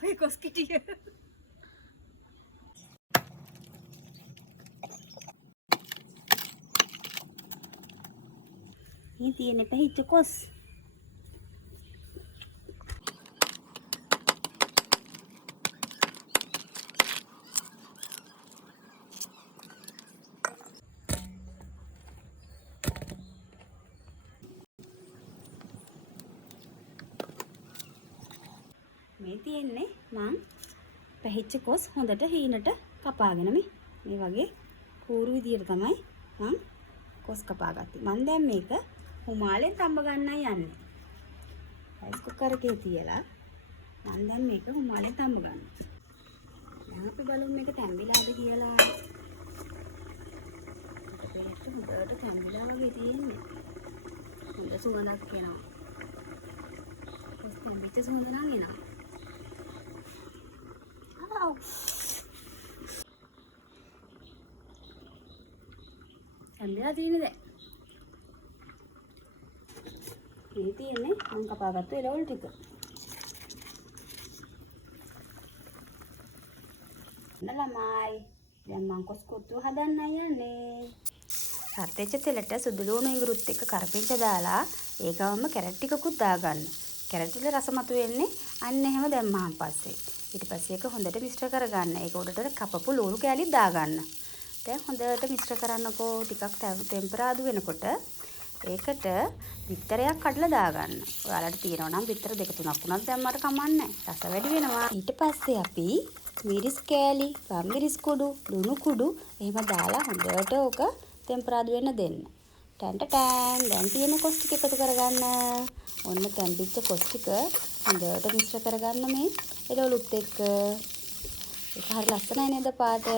වගේ කොස් කිටිය. මේ තියෙන පැහිච්ච කොස්. මේ තියෙන්නේ මං පැහිච්ච කොස් හොඳට හීනට කපාගෙන මේ වගේ කූරු විදියට තමයි මං කොස් කපාගත්තේ. මං දැන් මේක හුමාලෙන් තඹ ගන්නයි යන්නේ. රයිස් කුකර් එකේ තියලා මං දැන් මේක හුමාලෙන් තඹ ගන්නවා. දැන් අපි බලමු මේක තැඹිලාද කියලා. මේක හොඳට තැඹිලා වගේ තියෙන්නේ. හොඳ සුවඳක් එනවා. කොස් තැඹිච්ච සුවඳ නම් එනවා. තැඹිලා තියෙන්නේ දැන්. මේ තියෙන්නේ මම කපාගත්තු එළවලු ටික. ළමයි දැන් මම කොස් කොත්තුව හදන්න යන්නේ. සත්වෙච්ච තෙලට සුදු ලුණු ඉඟුරුත් එක්ක කරපිංච දාලා ඒ ගමම කැරට් ටිකකුත් දාගන්න. කැරට් වල රස මතුවෙන්නේ අන්න එහෙම දැම්මහන් පස්සේ. ඊට පස්සේ ඒක හොඳට මිශ්‍ර කරගන්න. ඒක උඩට කපපු ලුණු කෑලි දාගන්න. දැන් හොඳට මිශ්‍ර කරන්නකෝ. ටිකක් ටෙම්පරාදු වෙනකොට ඒකට බිත්තරයක් කඩලා දාගන්න. ඔයාලට තියෙනවා නම් බිත්තර 2-3ක් උනත් දැම්මට කමන්නේ. රස වැඩි වෙනවා. ඊට පස්සේ අපි මිරිස් කෑලි, ගම්මිරිස් කුඩු, ලුණු කුඩු එහෙම දාලා හොඳට ඕක ටෙම්පරාදු වෙන්න දෙන්න. ටැන්ට ටෑන් දැන් තියෙන කොස් ටික එකතු කරගන්න. ඔන්න තැම්පිච්ච කොස් ටික හොඳට මිශ්‍ර කරගන්න මේ එළවලුත් එක්ක. ඒක හරි ලස්සනයි නේද පාට?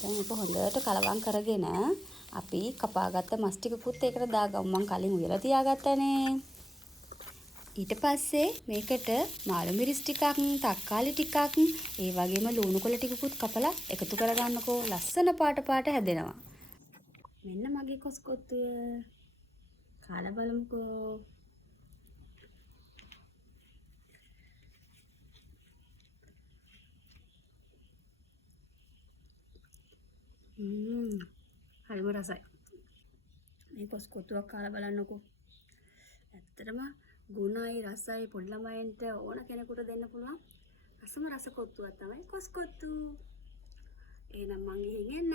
දැන් ඒක හොඳට කලවම් කරගෙන අපි කපාගත්ත මස් ටිකකුත් ඒකට දාගමු. මම කලින් උයලා තියාගත්තනේ. ඊට පස්සේ මේකට මාළු මිරිස් ටිකක්, තක්කාලි ටිකක්, ඒ වගේම ලුණු කොළ ටිකකුත් කපලා එකතු කරගන්නකෝ. ලස්සන පාට හැදෙනවා. මෙන්න මගේ කොස් කොත්තුව. කාලා බලමුකෝ. හරිම රසයි. මේ කොස් කොත්තුවක් කාලා බලන්නකෝ. ඇත්තටම ගුණයි රසයි පොඩි ළමයින්ට ඕන කෙනෙකුට දෙන්න පුළුවන් රසම රස කොත්තුවක් තමයි කොස් කොත්තු. එහෙනම් මං ගිහින්